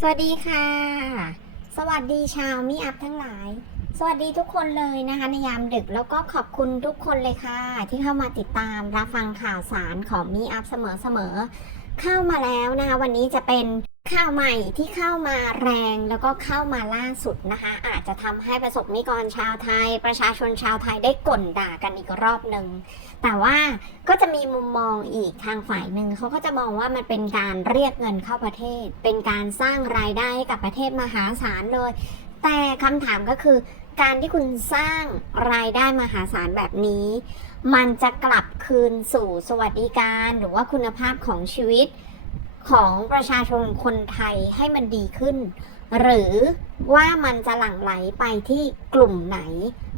สวัสดีค่ะ สวัสดีชาวมิอัพทั้งหลาย สวัสดีทุกคนเลยนะคะในยามดึกแล้วก็ขอบคุณทุกคนเลยค่ะ ที่เข้ามาติดตามรับฟังข่าวสารของมิอัพเสมอๆเข้ามาแล้วนะคะ วันนี้จะเป็น ข่าวใหม่ที่เข้ามาแรงแล้วก็เข้ามาล่าสุดนะคะ อาจจะทำให้ประสบนิกรชาวไทย ประชาชนชาวไทยได้ก่นด่ากันอีกรอบหนึ่งแต่ว่าก็จะมีมุมมองอีกทางฝ่ายหนึ่งเขาก็จะมองว่ามันเป็นการเรียกเงินเข้าประเทศ เป็นการสร้างรายได้ให้กับประเทศมหาศาลเลย แต่คำถามก็คือการที่คุณสร้างรายได้มหาศาลแบบนี้ มันจะกลับคืนสู่สวัสดิการหรือว่าคุณภาพของชีวิต ของประชาชนคนไทยให้มันดีขึ้น หรือว่ามันจะหลั่งไหลไปที่กลุ่มไหน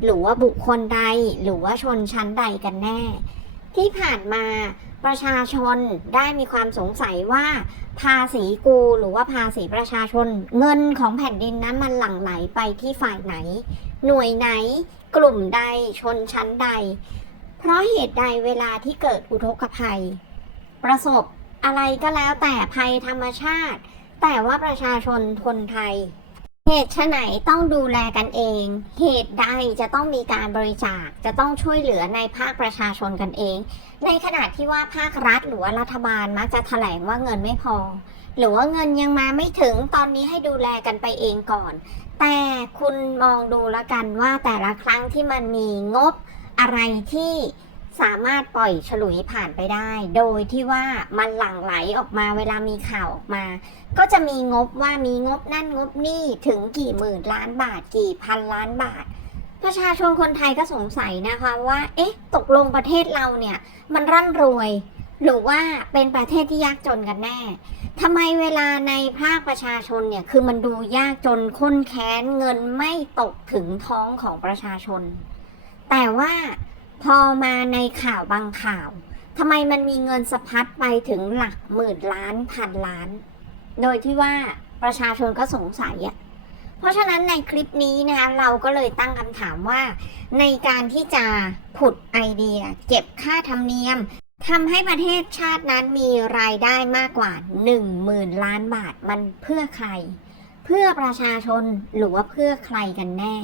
หรือว่าบุคคลใดหรือว่าชนชั้นใดกันแน่ ที่ผ่านมาประชาชนได้มีความสงสัยว่า ภาษีกูหรือว่าภาษีประชาชน เงินของแผ่นดินนั้นมันหลั่งไหลไปที่ฝ่ายไหน หน่วยไหน กลุ่มใดชนชั้นใด เพราะเหตุใดเวลาที่เกิดอุทกภัย ประสบ อะไรก็แล้วแต่ภัยธรรมชาติ แต่ว่าประชาชนคนไทย เหตุไฉนต้องดูแลกันเอง เหตุใดจะต้องมีการบริจาคจะต้องช่วยเหลือในภาคประชาชนกันเอง ในขณะที่ว่าภาครัฐหรือว่ารัฐบาลมักจะแถลงว่าเงินไม่พอ หรือว่าเงินยังมาไม่ถึงตอนนี้ให้ดูแลกันไปเองก่อน แต่คุณมองดูแล้วกันว่าแต่ละครั้งที่มันมีงบอะไรที่ สามารถปล่อยฉลุยผ่านไปได้ โดยที่ว่ามันหลั่งไหลออกมาเวลามีข่าวออกมา ก็จะมีงบว่ามีงบนั่นงบนี่ถึงกี่หมื่นล้านบาทกี่พันล้านบาท ประชาชนคนไทยก็สงสัยนะคะว่า เอ๊ะ ตกลงประเทศเราเนี่ย มันร่ำรวย หรือว่าเป็นประเทศที่ยากจนกันแน่ทำไมเวลาในภาคประชาชนเนี่ย คือมันดูยากจนข้นแค้นเงินไม่ตกถึงท้องของประชาชน แต่ว่า พอมาในข่าวบางข่าวทำไมมันมีเงินสะพัดไปถึงหลักหมื่นล้านพันล้าน โดยที่ว่าประชาชนก็สงสัยอะเพราะฉะนั้นในคลิปนี้นะคะเราก็เลยตั้งคำถามว่า ในการที่จะผุดไอเดีย เก็บค่าธรรมเนียมทำให้ประเทศชาตินั้นมีรายได้มากกว่า 1 0,000 ล้านบาทมันเพื่อใคร เพื่อประชาชนหรือว่าเพื่อใครกันแน่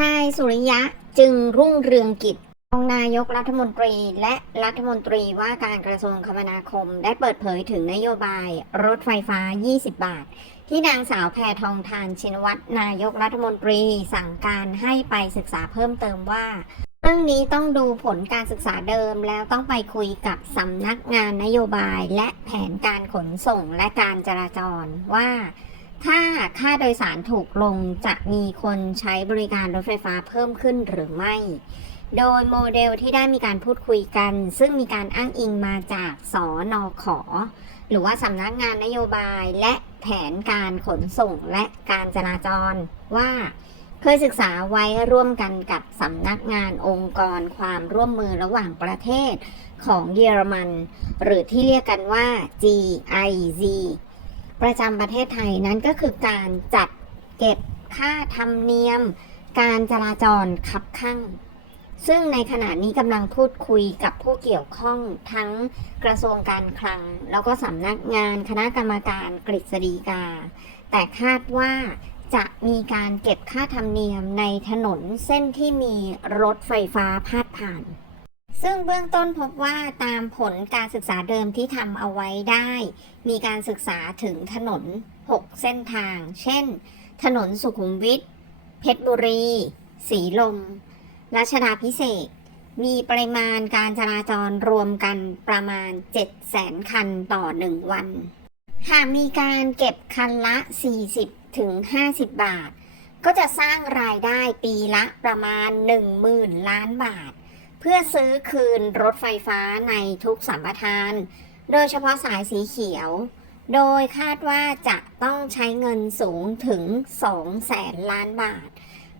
นายสุริยะจึงรุ่งเรืองกิจ องนายกรัฐมนตรีและรัฐมนตรีว่าการกระทรวงคมนาคม ได้เปิดเผยถึงนโยบายรถไฟฟ้า 20 บาท ที่นางสาวแพทองทานชินวัตรนายกรัฐมนตรีสั่งการให้ไปศึกษาเพิ่มเติมว่าเรื่องนี้ต้องดูผลการศึกษาเดิมแล้วต้องไปคุยกับสำนักงานนโยบายและแผนการขนส่งและการจราจรว่า ถ้าค่าโดยสารถูกลงจะมีคนใช้บริการรถไฟฟ้าเพิ่มขึ้นหรือไม่ โดยโมเดลที่ได้มีการพูดคุยกัน ซึ่งมีการอ้างอิงมาจากสอนอขอ หรือว่าสำนักงานนโยบายและแผนการขนส่งและการจราจรว่าเคยศึกษาไว้ร่วมกันกับสำนักงานองค์กรความร่วมมือระหว่างประเทศของเยอรมัน หรือที่เรียกกันว่า GIZ ประจำประเทศไทยนั้นก็คือการจัดเก็บค่าธรรมเนียม การจราจรคับข้าง ซึ่งในขณะนี้กำลังพูดคุยกับผู้เกี่ยวข้องทั้งกระทรวงการคลัง แล้วก็สำนักงานคณะกรรมการกฤษฎีกา แต่คาดว่าจะมีการเก็บค่าธรรมเนียมในถนนเส้นที่มีรถไฟฟ้าพาดผ่าน ซึ่งเบื้องต้นพบว่าตามผลการศึกษาเดิมที่ทำเอาไว้ได้ มีการศึกษาถึงถนน 6 เส้นทาง เช่น ถนนสุขุมวิทเพชรบุรี สีลม รัชดาพิเศษ มีปริมาณการจราจรรวมกันประมาณ7แสนคันต่อ 1 วัน หากมีการเก็บคันละ 40 ถึง 50 บาท ก็จะสร้างรายได้ปีละประมาณ 10,000 ล้านบาท เพื่อซื้อคืนรถไฟฟ้าในทุกสัมปทาน โดยเฉพาะสายสีเขียว โดยคาดว่าจะต้องใช้เงินสูงถึง2แสนล้านบาท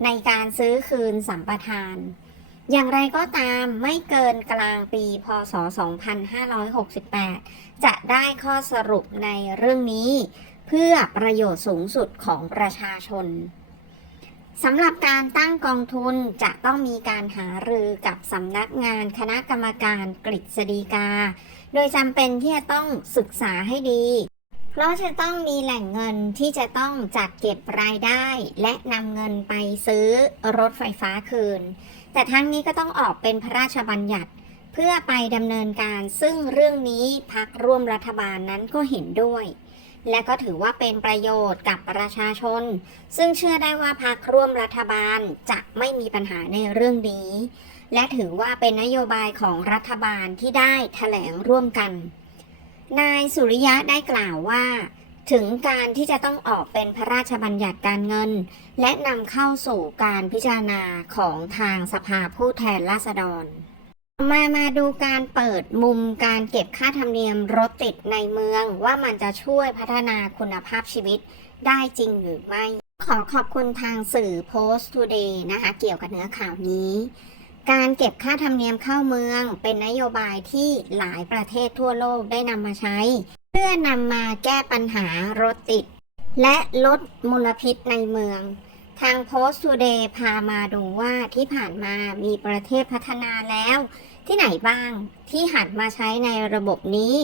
ในการซื้อคืนสัมปทาน อย่างไรก็ตามไม่เกินกลางปีพศ 2568 จะได้ข้อสรุปในเรื่องนี้ เพื่อประโยชน์สูงสุดของประชาชนสำหรับการตั้งกองทุนจะต้องมีการหารือกับสำนักงานคณะกรรมการกฤษฎีกา โดยจำเป็นที่จะต้องศึกษาให้ดี เพราะจะต้องมีแหล่งเงินที่จะต้องจัดเก็บรายได้ และนำเงินไปซื้อรถไฟฟ้าคืน แต่ทั้งนี้ก็ต้องออกเป็นพระราชบัญญัติ เพื่อไปดำเนินการซึ่งเรื่องนี้พักร่วมรัฐบาลนั้นก็เห็นด้วย และก็ถือว่าเป็นประโยชน์กับประชาชน ซึ่งเชื่อได้ว่าพักร่วมรัฐบาลจะไม่มีปัญหาในเรื่องนี้ และถือว่าเป็นนโยบายของรัฐบาลที่ได้แถลงร่วมกัน นายสุริยะได้กล่าวว่า ถึงการที่จะต้องออกเป็นพระราชบัญญัติการเงิน และนำเข้าสู่การพิจารณาของทางสภาผู้แทนราษฎร มามาดูการเปิดมุมการเก็บค่าธรรมเนียมรถติดในเมืองว่ามันจะช่วยพัฒนาคุณภาพชีวิตได้จริงหรือไม่ ขอขอบคุณทางสื่อ Post Today นะคะ เกี่ยวกับเนื้อข่าวนี้ การเก็บค่าธรรมเนียมเข้าเมืองเป็นนโยบายที่หลายประเทศทั่วโลกได้นำมาใช้ เพื่อนำมาแก้ปัญหารถติด และลดมลพิษในเมือง ทาง Post Today พามาดูว่าที่ผ่านมามีประเทศพัฒนาแล้ว ที่ไหนบ้างที่หันมาใช้ในระบบนี้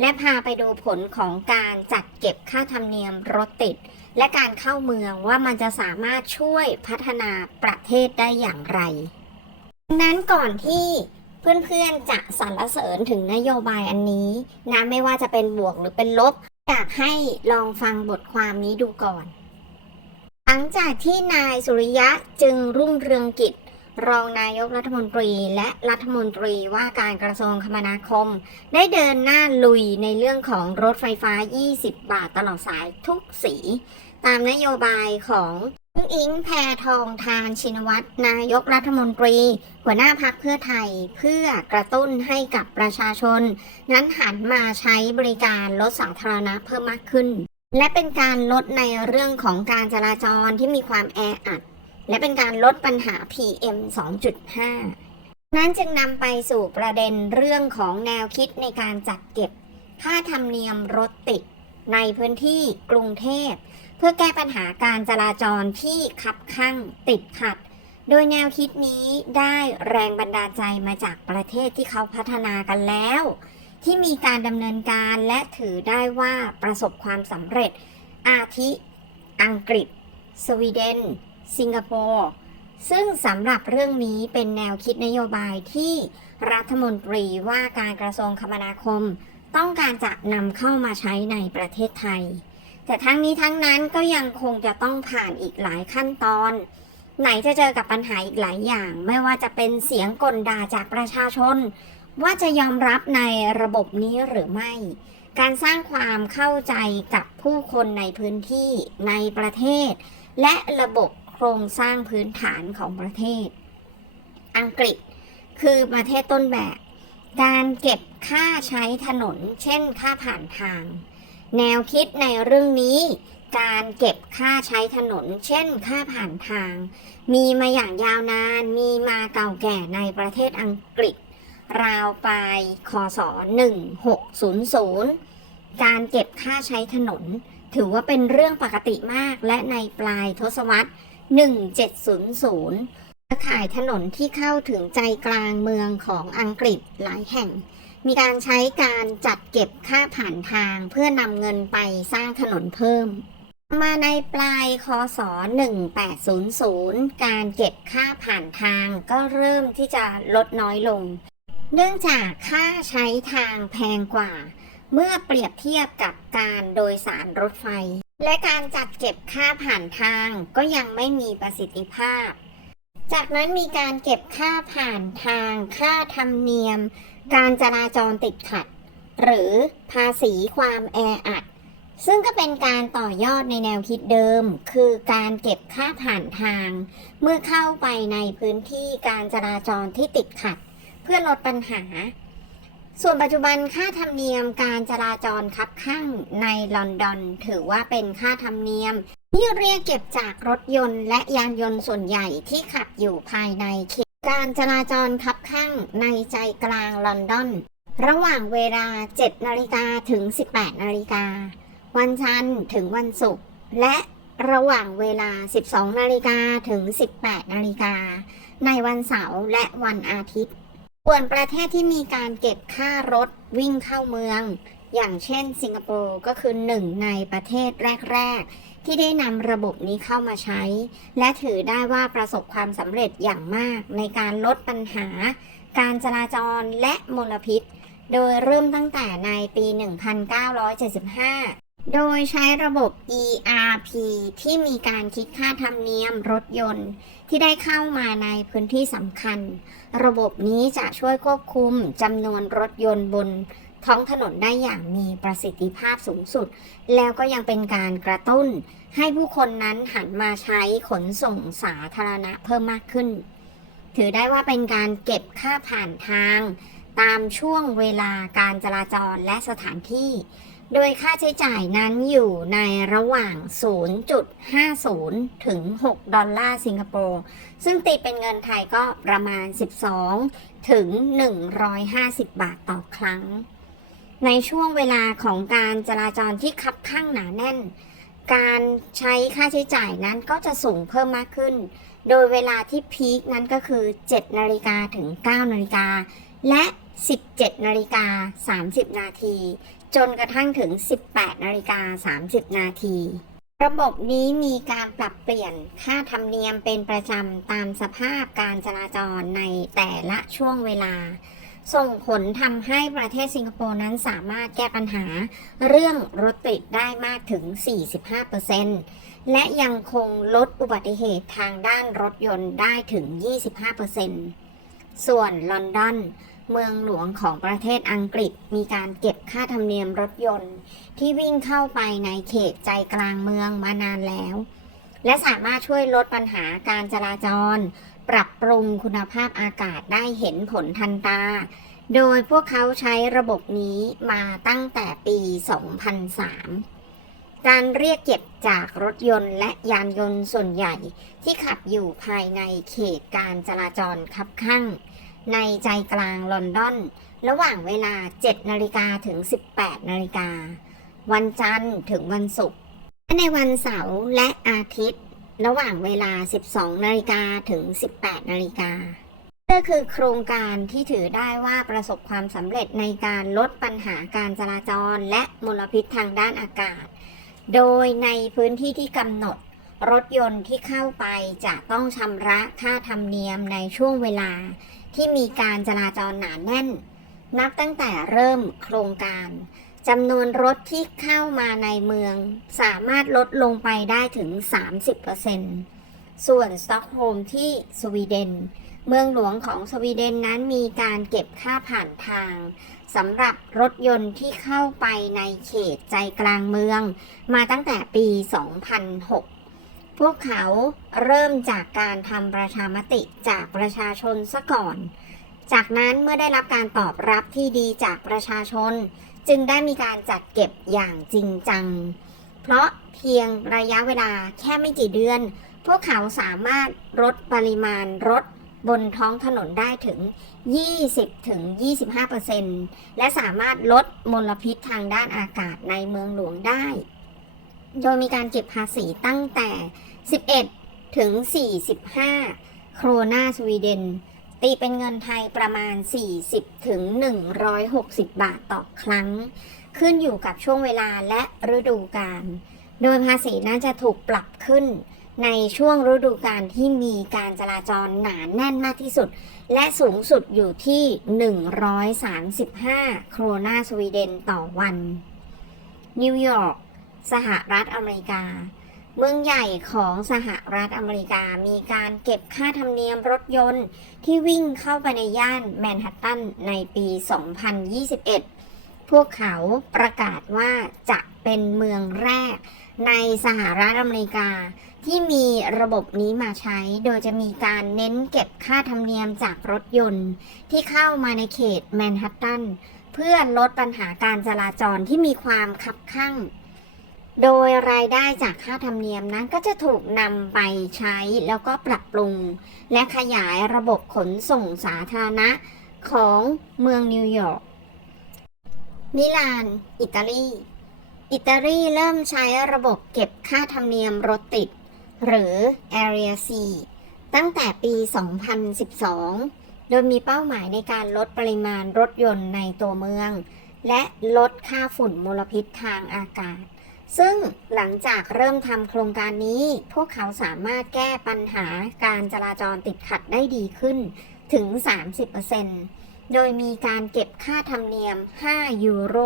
และพาไปดูผลของการจัดเก็บค่าธรรมเนียมรถติด และการเข้าเมืองว่ามันจะสามารถช่วยพัฒนาประเทศได้อย่างไร นั้นก่อนที่เพื่อนๆจะสรรเสริญถึงนโยบายอันนี้นะไม่ว่าจะเป็นบวกหรือเป็นลบอยากให้ลองฟังบทความนี้ดูก่อน หลังจากที่นายสุริยะจึงรุ่งเรืองกิจ รองนายกรัฐมนตรีและรัฐมนตรีว่าการกระทรวงคมนาคม ได้เดินหน้าลุยในเรื่องของรถไฟฟ้า 20 บาทตลอดสายทุกสี ตามนโยบายของ อุ้งอิงแพทองทานชินวัตรนายกรัฐมนตรี หัวหน้าพักเพื่อไทยเพื่อกระตุ้นให้กับประชาชน นั้นหันมาใช้บริการรถสาธารณะเพิ่มมากขึ้น และเป็นการลดในเรื่องของการจราจรที่มีความแออัด และเป็นการลดปัญหา PM 2.5 นั้นจึงนำไปสู่ประเด็นเรื่องของแนวคิดในการจัดเก็บ ค่าธรรมเนียมรถติดในพื้นที่กรุงเทพ เพื่อแก้ปัญหาการจราจรที่คับข้างติดขัด โดยแนวคิดนี้ได้แรงบันดาลใจมาจากประเทศที่เขาพัฒนากันแล้ว ที่มีการดำเนินการและถือได้ว่าประสบความสำเร็จ อาทิ อังกฤษ สวีเดน สิงคโปร์ซึ่งสำหรับเรื่องนี้เป็นแนวคิดนโยบายที่รัฐมนตรีว่าการกระทรวงคมนาคม ต้องการจะนำเข้ามาใช้ในประเทศไทย แต่ทั้งนี้ทั้งนั้นก็ยังคงจะต้องผ่านอีกหลายขั้นตอน ไหนจะเจอกับปัญหาอีกหลายอย่าง ไม่ว่าจะเป็นเสียงกลด่าจากประชาชน ว่าจะยอมรับในระบบนี้หรือไม่ การสร้างความเข้าใจกับผู้คนในพื้นที่ในประเทศ และระบบโครงสร้างพื้นฐานของประเทศ อังกฤษคือประเทศต้นแบบ การเก็บค่าใช้ถนน เช่น ค่าผ่านทาง แนวคิดในเรื่องนี้ การเก็บค่าใช้ถนน เช่น ค่าผ่านทาง มีมาอย่างยาวนาน มีมาเก่าแก่ในประเทศอังกฤษ ราวปลายคศ1600 การเก็บค่าใช้ถนน ถือว่าเป็นเรื่องปกติมากและในปลายทศวรรษ 1700เครือข่ายถนนที่เข้าถึงใจกลางเมืองของอังกฤษหลายแห่ง มีการใช้การจัดเก็บค่าผ่านทางเพื่อนำเงินไปสร้างถนนเพิ่ม มาในปลายคศ 1800 การเก็บค่าผ่านทางก็เริ่มที่จะลดน้อยลง เนื่องจากค่าใช้ทางแพงกว่า เมื่อเปรียบเทียบกับการโดยสารรถไฟ และการจัดเก็บค่าผ่านทางก็ยังไม่มีประสิทธิภาพ จากนั้นมีการเก็บค่าผ่านทาง ค่าธรรมเนียม การจราจรติดขัด หรือภาษีความแออัด ซึ่งก็เป็นการต่อยอดในแนวคิดเดิม คือการเก็บค่าผ่านทาง เมื่อเข้าไปในพื้นที่การจราจรที่ติดขัด เพื่อลดปัญหา ส่วนปัจจุบันค่าธรรมเนียมการจราจรคับข้างในลอนดอน ถือว่าเป็นค่าธรรมเนียมที่เรียกเก็บจากรถยนต์และยานยนต์ส่วนใหญ่ที่ขับอยู่ภายในเขต การจราจรคับข้างในใจกลางลอนดอน ระหว่างเวลา 7 นาฬิกาถึง 18 นาฬิกา วันจันทร์ถึงวันศุกร์และระหว่างเวลา 12 นาฬิกาถึง 18 นาฬิกา ในวันเสาร์และวันอาทิตย์ ส่วนประเทศที่มีการเก็บค่ารถวิ่งเข้าเมือง อย่างเช่นสิงคโปร์ก็คือหนึ่งในประเทศแรก ๆ ที่ได้นำระบบนี้เข้ามาใช้ และถือได้ว่าประสบความสำเร็จอย่างมากในการลดปัญหา การจราจรและมลพิษ โดยเริ่มตั้งแต่ในปี 1975 โดยใช้ระบบ ERP ที่มีการคิดค่าธรรมเนียมรถยนต์ ที่ได้เข้ามาในพื้นที่สำคัญ ระบบนี้จะช่วยควบคุมจำนวนรถยนต์บน ท้องถนนได้อย่างมีประสิทธิภาพสูงสุด แล้วก็ยังเป็นการกระตุ้น ให้ผู้คนนั้นหันมาใช้ขนส่งสาธารณะเพิ่มมากขึ้น ถือได้ว่าเป็นการเก็บค่าผ่านทาง ตามช่วงเวลาการจราจรและสถานที่ โดยค่าใช้จ่ายนั้นอยู่ในระหว่าง 0.50 ถึง 6 ดอลลาร์สิงคโปร์ซึ่งตีเป็นเงินไทยก็ประมาณ 12 ถึง 150 บาทต่อครั้ง ในช่วงเวลาของการจราจรที่คับข้างหนาแน่น การใช้ค่าใช้จ่ายนั้นก็จะสูงเพิ่มมากขึ้น โดยเวลาที่พีคนั้นก็คือ 7 นาฬิกาถึง 9 นาฬิกา และ 17 นาฬิกา 30 นาที จนกระทั่งถึง 18 นาฬิกา 30 นาทีระบบนี้มีการปรับเปลี่ยนค่าธรรมเนียมเป็นประจำตามสภาพการจราจรในแต่ละช่วงเวลา ส่งผลทำให้ประเทศสิงคโปร์นั้นสามารถแก้ปัญหาเรื่องรถติดได้มากถึง 45%และยังคงลดอุบัติเหตุทางด้านรถยนต์ได้ถึง 25%ส่วนลอนดอนเมืองหลวงของประเทศอังกฤษมีการเก็บค่าธรรมเนียมรถยนต์ ที่วิ่งเข้าไปในเขตใจกลางเมืองมานานแล้ว และสามารถช่วยลดปัญหาการจราจร ปรับปรุงคุณภาพอากาศได้เห็นผลทันตา โดยพวกเขาใช้ระบบนี้มาตั้งแต่ปี 2003 การเรียกเก็บจากรถยนต์และยานยนต์ส่วนใหญ่ที่ขับอยู่ภายในเขตการจราจรคับข้างในใจกลางลอนดอน ระหว่างเวลา 7 นาฬิกาถึง 18 นาฬิกา วันจันทร์ถึงวันศุกร์และในวันเสาร์และอาทิตย์ ระหว่างเวลา 12 นาฬิกาถึง 18 นาฬิกาก็คือโครงการที่ถือได้ว่าประสบความสำเร็จในการลดปัญหาการจราจรและมลพิษทางด้านอากาศ โดยในพื้นที่ที่กำหนด รถยนต์ที่เข้าไปจะต้องชำระค่าธรรมเนียมในช่วงเวลา ที่มีการจราจรหนาแน่น นับตั้งแต่เริ่มโครงการ จำนวนรถที่เข้ามาในเมือง สามารถลดลงไปได้ถึง 30%ส่วนสต็อกโฮมที่สวีเดน เมืองหลวงของสวีเดนนั้นมีการเก็บค่าผ่านทางสำหรับรถยนต์ที่เข้าไปในเขตใจกลางเมือง มาตั้งแต่ปี 2006 พวกเขาเริ่มจากการทำประชามติจากประชาชนซะก่อน จากนั้นเมื่อได้รับการตอบรับที่ดีจากประชาชน จึงได้มีการจัดเก็บอย่างจริงจัง เพราะเพียงระยะเวลาแค่ไม่กี่เดือน พวกเขาสามารถลดปริมาณรถบนท้องถนนได้ถึง 20ถึง25%และสามารถลดมลพิษทางด้านอากาศในเมืองหลวงได้ โดยมีการเก็บภาษีตั้งแต่ 11 ถึง 45 โครนาสวีเดน ตีเป็นเงินไทยประมาณ 40 ถึง 160 บาทต่อครั้ง ขึ้นอยู่กับช่วงเวลาและฤดูกาล โดยภาษีน่าจะถูกปรับขึ้นในช่วงฤดูกาลที่มีการจราจรหนาแน่นมากที่สุด และสูงสุดอยู่ที่ 135 โครนาสวีเดนต่อวัน นิวยอร์ก สหรัฐอเมริกา เมืองใหญ่ของสหรัฐอเมริกามีการเก็บค่าธรรมเนียมรถยนต์ที่วิ่งเข้าไปในย่านแมนฮัตตันในปี 2021 พวกเขาประกาศว่าจะเป็นเมืองแรกในสหรัฐอเมริกาที่มีระบบนี้มาใช้ โดยจะมีการเน้นเก็บค่าธรรมเนียมจากรถยนต์ ที่เข้ามาในเขตแมนฮัตตัน เพื่อลดปัญหาการจราจรที่มีความคับข้าง โดยรายได้จากค่าธรรมเนียมนั้นก็จะถูกนำไปใช้แล้วก็ปรับปรุง และขยายระบบขนส่งสาธารณะของเมืองนิวยอร์ก มิลาน อิตาลี อิตาลีเริ่มใช้ระบบเก็บค่าธรรมเนียมรถติด หรือ Area C ตั้งแต่ปี 2012 โดยมีเป้าหมายในการลดปริมาณรถยนต์ในตัวเมือง และลดค่าฝุ่นมลพิษทางอากาศ ซึ่งหลังจากเริ่มทำโครงการนี้ พวกเขาสามารถแก้ปัญหาการจราจรติดขัดได้ดีขึ้นถึง 30%โดยมีการเก็บค่าธรรมเนียม 5 ยูโร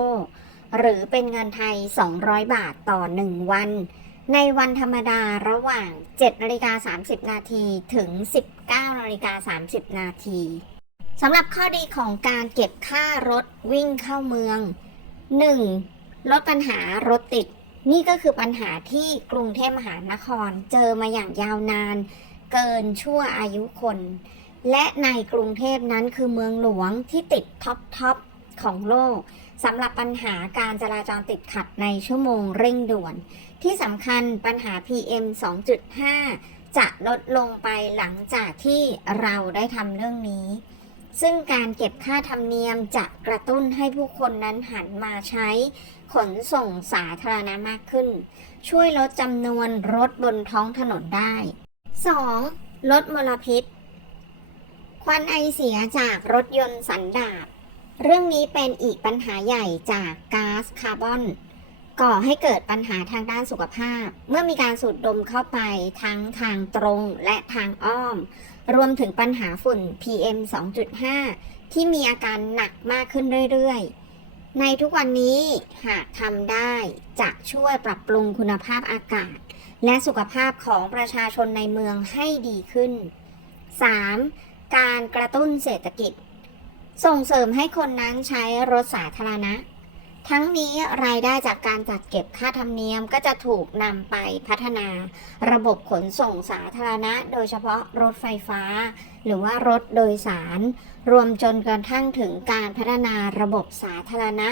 หรือเป็นเงินไทย 200 บาทต่อ 1 วัน ในวันธรรมดาระหว่าง 7นาฬิกา30 นาทีถึง 19นาฬิกา30 นาทีสำหรับข้อดีของการเก็บค่ารถวิ่งเข้าเมือง 1. ลดปัญหารถติด นี่ก็คือปัญหาที่กรุงเทพมหานครเจอมาอย่างยาวนาน เกินชั่วอายุคน และในกรุงเทพนั้นคือเมืองหลวงที่ติดท็อปทอปของโลกสำหรับปัญหาการจราจรติดขัดในชั่วโมงเร่งด่วน ที่สำคัญปัญหา PM 2.5 จะลดลงไปหลังจากที่เราได้ทำเรื่องนี้ ซึ่งการเก็บค่าธรรมเนียมจะกระตุ้นให้ผู้คนนั้นหันมาใช้ขนส่งสาธารณะมากขึ้น ช่วยลดจำนวนรถบนท้องถนนได้ 2. ลดมลพิษ ควันไอเสียจากรถยนต์สันดาปเรื่องนี้เป็นอีกปัญหาใหญ่จากก๊าซคาร์บอน ก่อให้เกิดปัญหาทางด้านสุขภาพ เมื่อมีการสูดดมเข้าไปทั้งทางตรงและทางอ้อม รวมถึงปัญหาฝุ่น PM 2.5 ที่มีอาการหนักมากขึ้นเรื่อยๆ ในทุกวันนี้หากทำได้จะช่วยปรับปรุงคุณภาพอากาศ และสุขภาพของประชาชนในเมืองให้ดีขึ้น 3. การกระตุ้นเศรษฐกิจ ส่งเสริมให้คนนั้นใช้รถสาธารณะ ทั้งนี้รายได้จากการจัดเก็บค่าธรรมเนียมก็จะถูกนำไปพัฒนา ระบบขนส่งสาธารณะ โดยเฉพาะรถไฟฟ้า หรือว่ารถโดยสาร รวมจนกระทั่งถึงการพัฒนาระบบสาธารณะ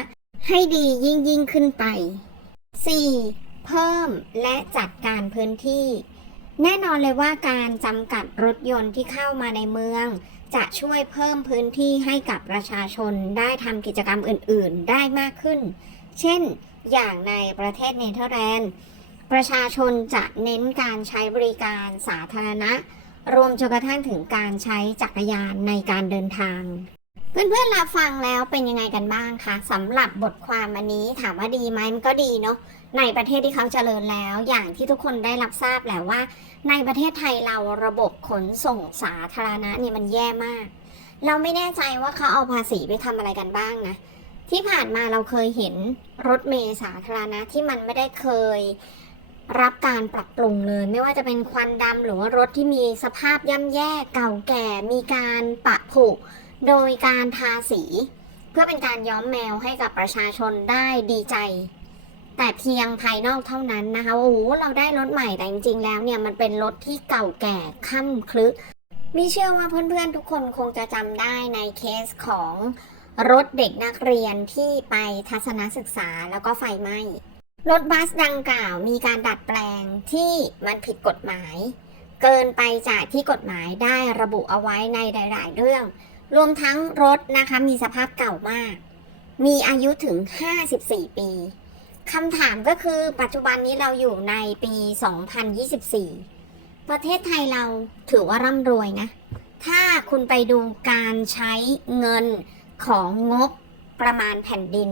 ให้ดียิ่งยิ่งขึ้นไป 4. เพิ่มและจัดการพื้นที่ แน่นอนเลยว่าการจำกัดรถยนต์ที่เข้ามาในเมือง จะช่วยเพิ่มพื้นที่ให้กับประชาชนได้ทำกิจกรรมอื่น ๆ ได้มากขึ้น เช่น อย่างในประเทศเนเธอร์แลนด์ ประชาชนจะเน้นการใช้บริการสาธารณะ รวมจนกระทั่งถึงการใช้จักรยานในการเดินทาง เพื่อนๆรับฟังแล้วเป็นยังไงกันบ้างคะสำหรับบทความอันนี้ถามว่าดีไหมมันก็ดีเนาะ ในประเทศที่เขาเจริญแล้ว อย่างที่ทุกคนได้รับทราบแหละว่า ในประเทศไทยเราระบบขนส่งสาธารณะนี่มันแย่มาก เราไม่แน่ใจว่าเขาเอาภาษีไปทำอะไรกันบ้างนะ ที่ผ่านมาเราเคยเห็นรถเมล์สาธารณะที่มันไม่ได้เคยรับการปรับปรุงเลย ไม่ว่าจะเป็นควันดำหรือว่ารถที่มีสภาพย่ำแย่เก่าแก่มีการปะผุโดยการทาสี เพื่อเป็นการย้อมแมวให้กับประชาชนได้ดีใจ แต่เพียงภายนอกเท่านั้นนะคะว่าโอ้โหเราได้รถใหม่แต่จริงๆแล้วเนี่ยมันเป็นรถที่เก่าแก่ค่ำคลึมีเชื่อว่าเพื่อนๆทุกคนคงจะจำได้ในเคสของรถเด็กนักเรียนที่ไปทัศนศึกษาแล้วก็ไฟไหม้รถบัสดังกล่าวมีการดัดแปลงที่มันผิดกฎหมาย เกินไปจากที่กฎหมายได้ระบุเอาไว้ในหลายๆเรื่อง รวมทั้งรถนะคะมีสภาพเก่ามาก มีอายุถึง 54 ปี คำถามก็คือปัจจุบันนี้เราอยู่ในปี 2024 ประเทศไทยเราถือว่าร่ำรวยนะ ถ้าคุณไปดูการใช้เงินของงบประมาณแผ่นดิน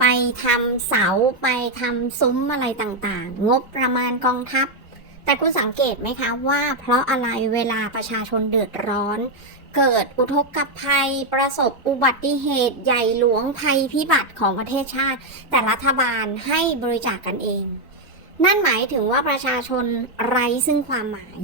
ไปทำเสาไปทำซุ้มอะไรต่างๆ งบประมาณกองทัพ แต่คุณสังเกตไหมคะว่าเพราะอะไรเวลาประชาชนเดือดร้อน เกิดอุทกภัย ประสบอุบัติเหตุใหญ่หลวงภัยพิบัติของประเทศชาติ แต่รัฐบาลให้บริจาคกกันเอง นั่นหมายถึงว่าประชาชนไร้ซึ่งความหมาย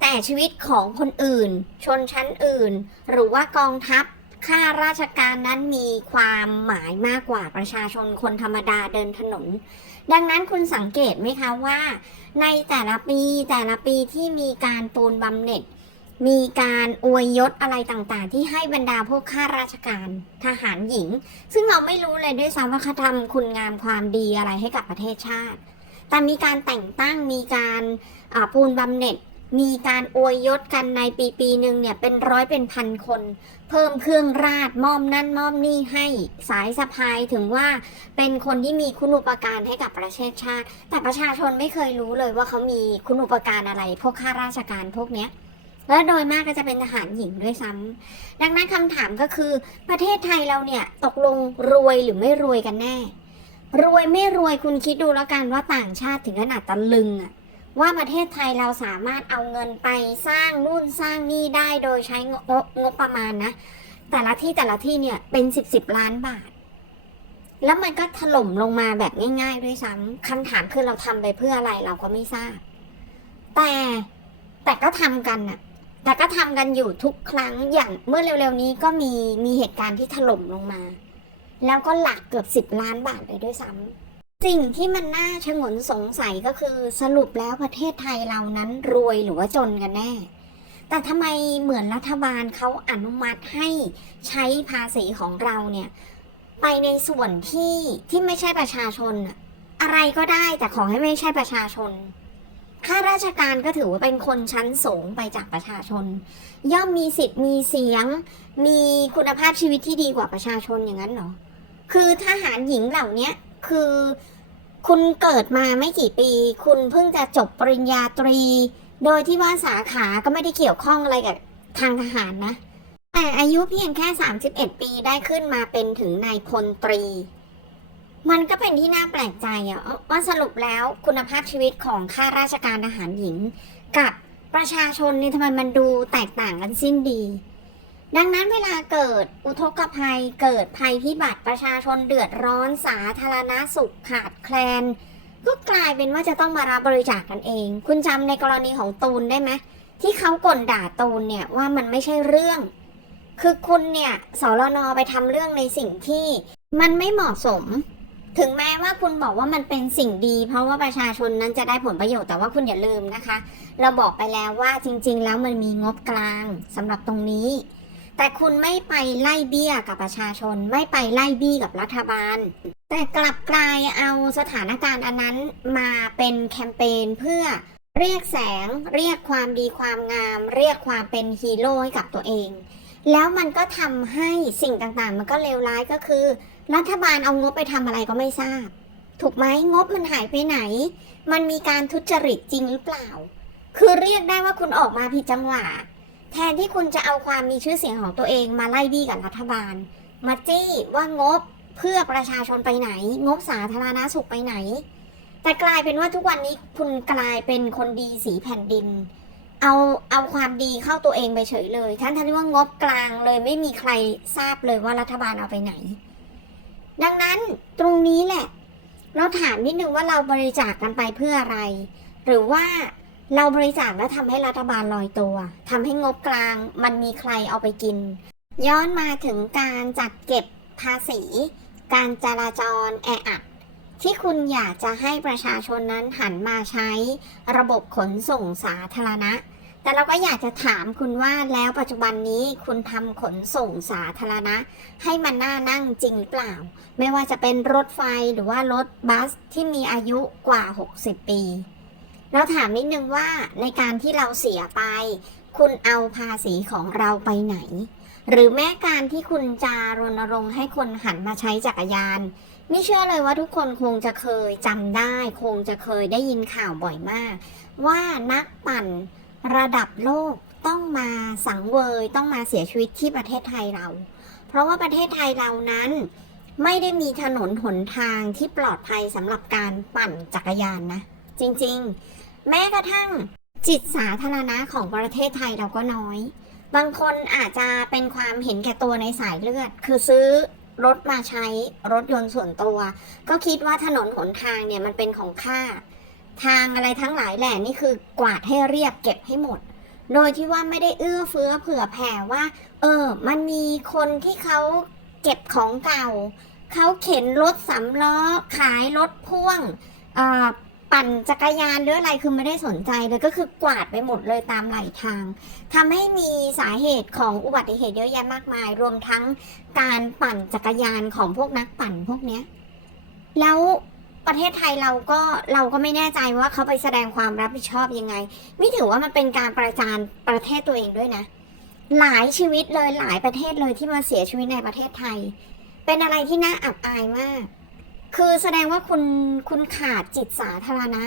แต่ชีวิตของคนอื่น ชนชั้นอื่น หรือว่ากองทัพข้าราชการนั้นมีความหมายมากกว่าประชาชนคนธรรมดาเดินถนน ดังนั้นคุณสังเกตไหมคะว่า ในแต่ละปีแต่ละปีที่มีการปูนบำเหน็จ มีการอวยยศอะไรต่างๆ ที่ให้บรรดาพวกข้าราชการทหารหญิง ซึ่งเราไม่รู้เลยด้วยซ้ำว่าเขาทำคุณงามความดีอะไรให้กับประเทศชาติ แต่มีการแต่งตั้งมีการปูนบำเหน็จ มีการอวยยศกันในปีปีหนึ่งเนี่ยเป็นร้อยเป็นพันคน เพิ่มเครื่องราชมอมนั่นมอมนี่ให้สายสะพายถึงว่าเป็นคนที่มีคุณอุปการให้กับประเทศชาติ แต่ประชาชนไม่เคยรู้เลยว่าเขามีคุณอุปการอะไร พวกข้าราชการพวกเนี้ย และโดยมากก็จะเป็นทหารหญิงด้วยซ้ำดังนั้นคำถามก็คือประเทศไทยเราเนี่ยตกลงรวยหรือไม่รวยกันแน่ รวยไม่รวยคุณคิดดูแล้วกันว่าต่างชาติถึงขนาดตะลึงอะว่าประเทศไทยเราสามารถเอาเงินไปสร้างนู่นสร้างนี่ได้โดยใช้งบงบประมาณนะ แต่ละที่แต่ละที่เนี่ยเป็นสิบสิบล้านบาท แล้วมันก็ถล่มลงมาแบบง่าย ๆ ด้วยซ้ำคำถามคือเราทำไปเพื่ออะไรเราก็ไม่ทราบ แต่แต่ก็ทำกันน่ะ แต่ก็ทำกันอยู่ทุกครั้งอย่างเมื่อเร็วๆนี้ก็มีมีเหตุการณ์ที่ถล่มลงมา แล้วก็หลักเกือบสิบล้านบาทเลยด้วยซ้ำสิ่งที่มันน่าชงนสงสัยก็คือสรุปแล้วประเทศไทยเรานั้นรวยหรือว่าจนกันแน่ แต่ทำไมเหมือนรัฐบาลเขาอนุมัติให้ใช้ภาษีของเราเนี่ยไปในส่วนที่ที่ไม่ใช่ประชาชนอะอะไรก็ได้แต่ขอให้ไม่ใช่ประชาชน ข้าราชการก็ถือว่าเป็นคนชั้นสูงไปจากประชาชน ย่อมมีสิทธิ์มีเสียง มีคุณภาพชีวิตที่ดีกว่าประชาชนอย่างนั้นเหรอ คือทหารหญิงเหล่านี้คือคุณเกิดมาไม่กี่ปี คุณเพิ่งจะจบปริญญาตรี โดยที่ว่าสาขาก็ไม่ได้เกี่ยวข้องอะไรกับทางทหารนะ แต่อายุเพียงแค่ 31 ปีได้ขึ้นมาเป็นถึงนายพลตรี มันก็เป็นที่น่าแปลกใจอะว่าสรุปแล้วคุณภาพชีวิตของข้าราชการทหารหญิง กับประชาชนนี่ทำไมมันดูแตกต่างกันสิ้นดี ดังนั้นเวลาเกิดอุทกภัยเกิดภัยพิบัติประชาชนเดือดร้อนสาธารณสุขขาดแคลน ก็กลายเป็นว่าจะต้องมารับบริจาคกันเอง คุณจำในกรณีของตูนได้ไหมที่เขาก่นด่าตูนเนี่ยว่ามันไม่ใช่เรื่อง คือคุณเนี่ยสรนไปทำเรื่องในสิ่งที่มันไม่เหมาะสม ถึงแม้ว่าคุณบอกว่ามันเป็นสิ่งดี เพราะว่าประชาชนนั้นจะได้ผลประโยชน์แต่ว่าคุณอย่าลืมนะคะ เราบอกไปแล้วว่าจริง ๆ แล้วมันมีงบกลางสำหรับตรงนี้ แต่คุณไม่ไปไล่เบี้ยกับประชาชน ไม่ไปไล่บี้กับรัฐบาล แต่กลับกลายเอาสถานการณ์อันนั้นมาเป็นแคมเปญเพื่อเรียกแสง เรียกความดีความงาม เรียกความเป็นฮีโร่ให้กับตัวเอง แล้วมันก็ทำให้สิ่งต่างๆ มันก็เลวร้ายก็คือ รัฐบาลเอางบไปทำอะไรก็ไม่ทราบ ถูกไหมงบมันหายไปไหน มันมีการทุจริตจริงหรือเปล่า คือเรียกได้ว่าคุณออกมาผิดจังหวะ แทนที่คุณจะเอาความมีชื่อเสียงของตัวเองมาไล่บี้กับรัฐบาล มาจี้ว่างบเพื่อประชาชนไปไหน งบสาธารณาสุขไปไหน แต่กลายเป็นว่าทุกวันนี้คุณกลายเป็นคนดีสีแผ่นดิน เอาเอาความดีเข้าตัวเองไปเฉยเลยทั้งที่ว่างบกลางเลยไม่มีใครทราบเลยว่ารัฐบาลเอาไปไหน ดังนั้นตรงนี้แหละ เราถามนิดนึงว่าเราบริจาคกันไปเพื่ออะไร หรือว่าเราบริจาคแล้วทำให้รัฐบาลลอยตัวทำให้งบกลางมันมีใครเอาไปกิน ย้อนมาถึงการจัดเก็บภาษี การจราจรแออัดที่คุณอยากจะให้ประชาชนนั้นหันมาใช้ระบบขนส่งสาธารณะ แต่เราก็อยากจะถามคุณว่าแล้วปัจจุบันนี้คุณทำขนส่งสาธารณะ ให้มันน่านั่งจริงหรือเปล่า ไม่ว่าจะเป็นรถไฟหรือว่ารถบัสที่มีอายุกว่า 60 ปี เราถามนิดนึงว่าในการที่เราเสียไป คุณเอาภาษีของเราไปไหน หรือแม้การที่คุณจะรณรงค์ให้คนหันมาใช้จักรยานไม่เชื่อเลยว่าทุกคนคงจะเคยจำได้ คงจะเคยได้ยินข่าวบ่อยมาก ว่านักปั่น ระดับโลกต้องมาสังเวยต้องมาเสียชีวิตที่ประเทศไทยเรา เพราะว่าประเทศไทยเรานั้นไม่ได้มีถนนหนทางที่ปลอดภัยสำหรับการปั่นจักรยานนะ จริงๆ แม้กระทั่งจิตสาธารณะของประเทศไทยเราก็น้อย บางคนอาจจะเป็นความเห็นแก่ตัวในสายเลือด คือซื้อรถมาใช้รถยนต์ส่วนตัว ก็คิดว่าถนนหนทางเนี่ยมันเป็นของข้า ทางอะไรทั้งหลายแหล่นี่คือกวาดให้เรียบเก็บให้หมด โดยที่ว่าไม่ได้เอื้อเฟื้อเผื่อแผ่ว่า เออ มันมีคนที่เขาเก็บของเก่า เขาเข็นรถสำล้อ ขายรถพ่วงปั่นจักรยานหรืออะไรคือไม่ได้สนใจเลยก็คือกวาดไปหมดเลยตามไหลทางทำให้มีสาเหตุของอุบัติเหตุเยอะแยะมากมาย รวมทั้งการปั่นจักรยานของพวกนักปั่นพวกเนี้ย แล้ว ประเทศไทยเราก็เราก็ไม่แน่ใจว่าเขาไปแสดงความรับผิดชอบยังไง ไม่ถือว่ามันเป็นการประจานประเทศตัวเองด้วยนะ หลายชีวิตเลยหลายประเทศเลยที่มาเสียชีวิตในประเทศไทย เป็นอะไรที่น่าอับอายมาก คือแสดงว่าคุณคุณขาดจิตสาธารณะ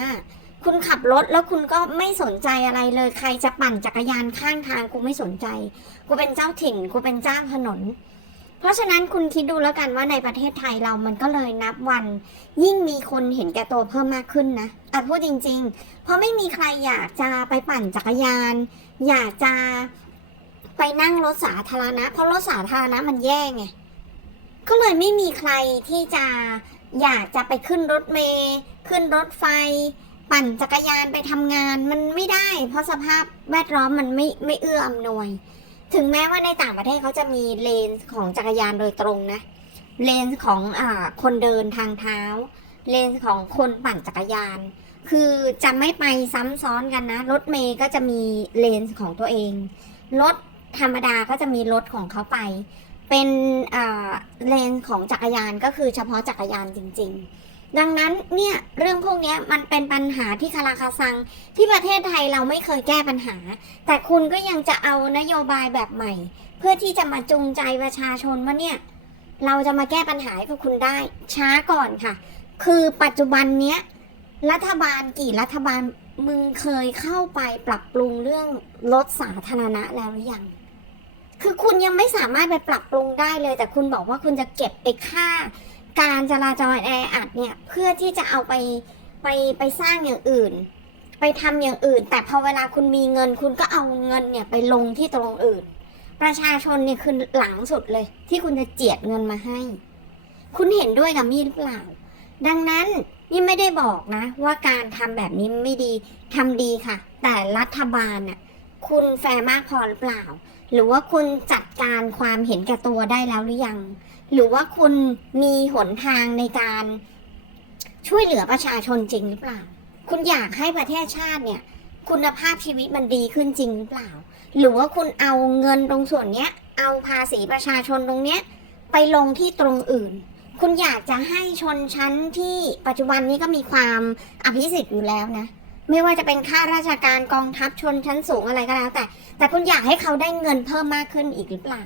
คุณขับรถแล้วคุณก็ไม่สนใจอะไรเลย ใครจะปั่นจักรยานข้างทางกูไม่สนใจ กูเป็นเจ้าถิ่น กูเป็นเจ้าถนน เพราะฉะนั้นคุณคิดดูแล้วกันว่าในประเทศไทยเรามันก็เลยนับวัน ยิ่งมีคนเห็นแก่ตัวเพิ่มมากขึ้นนะอะพูดจริง ๆ เพราะไม่มีใครอยากจะไปปั่นจักรยาน อยากจะไปนั่งรถสาธารณะ เพราะรถสาธารณะมันแย่ไงก็เลยไม่มีใครที่จะอยากจะไปขึ้นรถเมล์ขึ้นรถไฟ ปั่นจักรยานไปทำงานมันไม่ได้ เพราะสภาพแวดล้อมมันไม่ไม่เอื้ออำนวย ถึงแม้ว่าในต่างประเทศเขาจะมีเลนของจักรยานโดยตรงนะ เลนของอ่าคนเดินทางเท้า เลนของคนปั่นจักรยาน คือจะไม่ไปซ้ำซ้อนกันนะ รถเมย์ก็จะมีเลนของตัวเอง รถธรรมดาก็จะมีรถของเขาไป เป็นเลนของจักรยานก็คือเฉพาะจักรยานจริง ๆ ดังนั้นเนี่ยเรื่องพวกนี้มันเป็นปัญหาที่คาราคาซังที่ประเทศไทยเราไม่เคยแก้ปัญหา แต่คุณก็ยังจะเอานโยบายแบบใหม่ เพื่อที่จะมาจูงใจประชาชนว่าเนี่ยเราจะมาแก้ปัญหาให้พวกคุณได้ช้าก่อนค่ะ คือปัจจุบันเนี้ยรัฐบาลกี่รัฐบาลมึงเคยเข้าไปปรับปรุงเรื่องรถสาธารณะแล้วหรือยัง คือคุณยังไม่สามารถไปปรับปรุงได้เลย แต่คุณบอกว่าคุณจะเก็บไปค่า การจราจรแออัดเนี่ยเพื่อที่จะเอาไปไปไปสร้างอย่างอื่น ไปทำอย่างอื่น แต่พอเวลาคุณมีเงิน คุณก็เอาเงินเนี่ยไปลงที่ตรงอื่น ประชาชนเนี่ยคือหลังสุดเลย ที่คุณจะเจียดเงินมาให้ คุณเห็นด้วยกับมี่หรือเปล่า ดังนั้นนี่ไม่ได้บอกนะ ว่าการทำแบบนี้ไม่ดีทำดีค่ะ แต่รัฐบาลน่ะคุณแฟร์มากพอหรือเปล่า หรือว่าคุณจัดการความเห็นแก่ตัวได้แล้วหรือยัง หรือว่าคุณมีหนทางในการช่วยเหลือประชาชนจริงหรือเปล่า คุณอยากให้ประเทศชาติเนี่ย คุณภาพชีวิตมันดีขึ้นจริงหรือเปล่า หรือว่าคุณเอาเงินตรงส่วนเนี้ย เอาภาษีประชาชนตรงเนี้ย ไปลงที่ตรงอื่น คุณอยากจะให้ชนชั้นที่ปัจจุบันนี้ก็มีความอภิสิทธิ์อยู่แล้วนะ ไม่ว่าจะเป็นข้าราชการกองทัพชนชั้นสูงอะไรก็แล้วแต่ แต่คุณอยากให้เขาได้เงินเพิ่มมากขึ้นอีกหรือเปล่า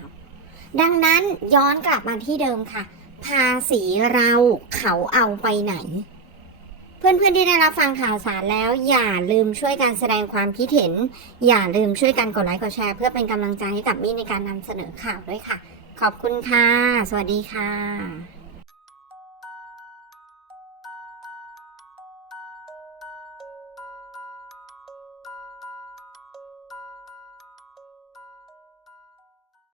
ดังนั้นย้อนกลับมาที่เดิมค่ะ ภาษีเราเขาเอาไปไหน เพื่อนๆที่ได้รับฟังข่าวสารแล้ว อย่าลืมช่วยกันแสดงความคิดเห็น อย่าลืมช่วยกันกดไลค์กดแชร์ เพื่อเป็นกำลังใจให้กับมี่ในการนำเสนอข่าวด้วยค่ะ ขอบคุณค่ะ สวัสดีค่ะ